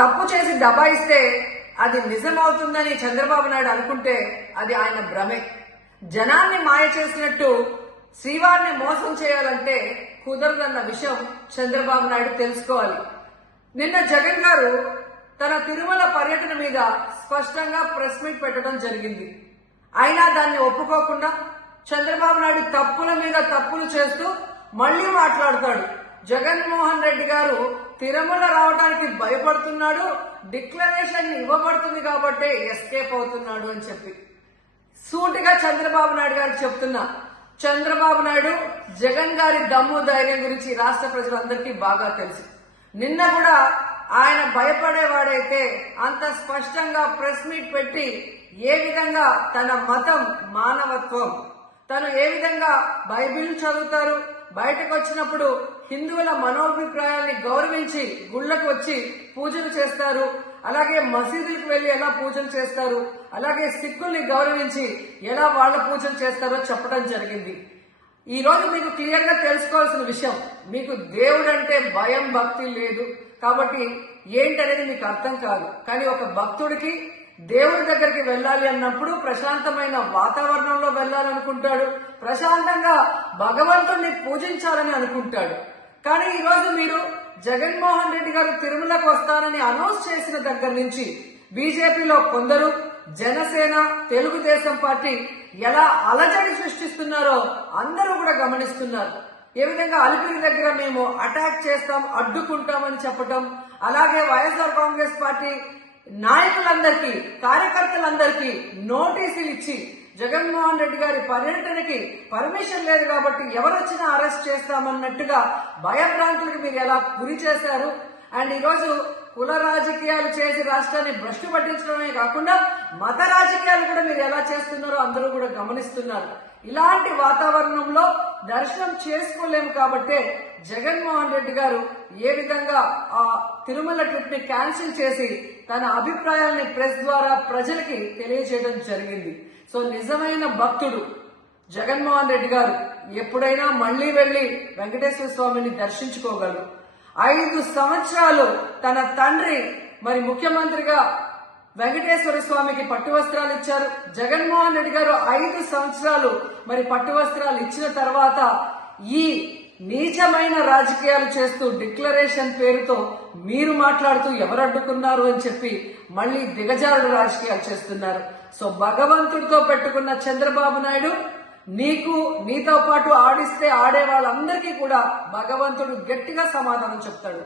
తప్పు చేసి దబాయిస్తే అది నిజమవుతుందని చంద్రబాబు నాయుడు అనుకుంటే అది ఆయన భ్రమే. జనాన్ని మాయ చేసినట్టు శ్రీవారిని మోసం చేయాలంటే కుదరదన్న విషయం చంద్రబాబు నాయుడు తెలుసుకోవాలి. నిన్న జగన్ గారు తన తిరుమల పర్యటన మీద స్పష్టంగా ప్రెస్ మీట్ పెట్టడం జరిగింది. అయినా దాన్ని ఒప్పుకోకుండా చంద్రబాబు నాయుడు తప్పుల మీద తప్పులు చేస్తూ మళ్లీ మాట్లాడతాడు. జగన్మోహన్ రెడ్డి గారు తిరుమల రావడానికి భయపడుతున్నాడు, డిక్లరేషన్ ఇవ్వబడుతుంది కాబట్టి ఎస్కేప్ అవుతున్నాడు అని చెప్పి సూటిగా చంద్రబాబు నాయుడు గారికి చెప్తున్నా. చంద్రబాబు నాయుడు జగన్ గారి దమ్ము ధైర్యం గురించి రాష్ట్ర ప్రజలందరికీ బాగా తెలుసు. నిన్న కూడా ఆయన భయపడేవాడైతే అంత స్పష్టంగా ప్రెస్ మీట్ పెట్టి ఏ విధంగా తన మతం మానవత్వం, తను ఏ విధంగా బైబిల్ చదువుతారు, బయటకు వచ్చినప్పుడు హిందువుల మనోభిప్రాయాల్ని గౌరవించి గుళ్లకు వచ్చి పూజలు చేస్తారు, అలాగే మసీదులకు వెళ్లి ఎలా పూజలు చేస్తారు, అలాగే సిక్కుల్ని గౌరవించి ఎలా వాళ్ళ పూజలు చేస్తారో చెప్పడం జరిగింది. ఈ రోజు మీకు క్లియర్ గా తెలుసుకోవాల్సిన విషయం, మీకు దేవుడు అంటే భయం భక్తి లేదు కాబట్టి ఏంటనేది మీకు అర్థం కాదు. కానీ ఒక భక్తుడికి దేవుడి దగ్గరికి వెళ్ళాలి అన్నప్పుడు ప్రశాంతమైన వాతావరణంలో వెళ్ళాలనుకుంటాడు, ప్రశాంతంగా భగవంతుణ్ణి పూజించాలని అనుకుంటాడు. కానీ ఈ రోజు మీరు జగన్మోహన్ రెడ్డి గారు తిరుమలకు వస్తారని అనౌన్స్ చేసిన దగ్గర నుంచి బీజేపీలో కొందరు, జనసేన, తెలుగుదేశం పార్టీ ఎలా అలజడి సృష్టిస్తున్నారో అందరూ కూడా గమనిస్తున్నారు. ఏ విధంగా అలిపిరి దగ్గర మేము అటాక్ చేస్తాం, అడ్డుకుంటామని చెప్పటం, అలాగే వైఎస్ఆర్ కాంగ్రెస్ పార్టీ నాయకులందరికీ, కార్యకర్తలందరికీ నోటీసులు ఇచ్చి జగన్మోహన్ రెడ్డి గారి పర్యటనకి పర్మిషన్ లేదు కాబట్టి ఎవరొచ్చినా అరెస్ట్ చేస్తామన్నట్టుగా భయభ్రాంతులకు మీరు ఎలా గురి చేశారు. అండ్ ఈరోజు కుల రాజకీయాలు చేసి రాష్ట్రాన్ని భ్రష్టు పట్టించడమే కాకుండా మత రాజకీయాలు కూడా మీరు ఎలా చేస్తున్నారో అందరూ కూడా గమనిస్తున్నారు. ఇలాంటి వాతావరణంలో దర్శనం చేసుకోలేము కాబట్టే జగన్మోహన్ రెడ్డి గారు ఏ విధంగా ఆ తిరుమల ట్రిప్ ని క్యాన్సిల్ చేసి తన అభిప్రాయాల్ని ప్రెస్ ద్వారా ప్రజలకి తెలియజేయడం జరిగింది. సో నిజమైన భక్తుడు జగన్మోహన్ రెడ్డి గారు ఎప్పుడైనా మళ్లీ వెళ్లి వెంకటేశ్వర స్వామిని దర్శించుకోగలరు. 5 సంవత్సరాలు తన తండ్రి మరి ముఖ్యమంత్రిగా వెంకటేశ్వర స్వామికి పట్టు వస్త్రాలు ఇచ్చారు. జగన్మోహన్ రెడ్డి గారు 5 సంవత్సరాలు మరి పట్టు వస్త్రాలు ఇచ్చిన తర్వాత ఈ నీచమైన రాజకీయాలు చేస్తూ డిక్లరేషన్ పేరుతో మీరు మాట్లాడుతూ ఎవరు అడ్డుకున్నారు అని చెప్పి మళ్లీ దిగజారుడు రాజకీయాలు చేస్తున్నారు. సో భగవంతుడితో పెట్టుకున్న చంద్రబాబు నాయుడు నీతో పాటు ఆడిస్తే ఆడే వాళ్ళందరికీ కూడా భగవంతుడు గట్టిగా సమాధానం చెప్తాడు.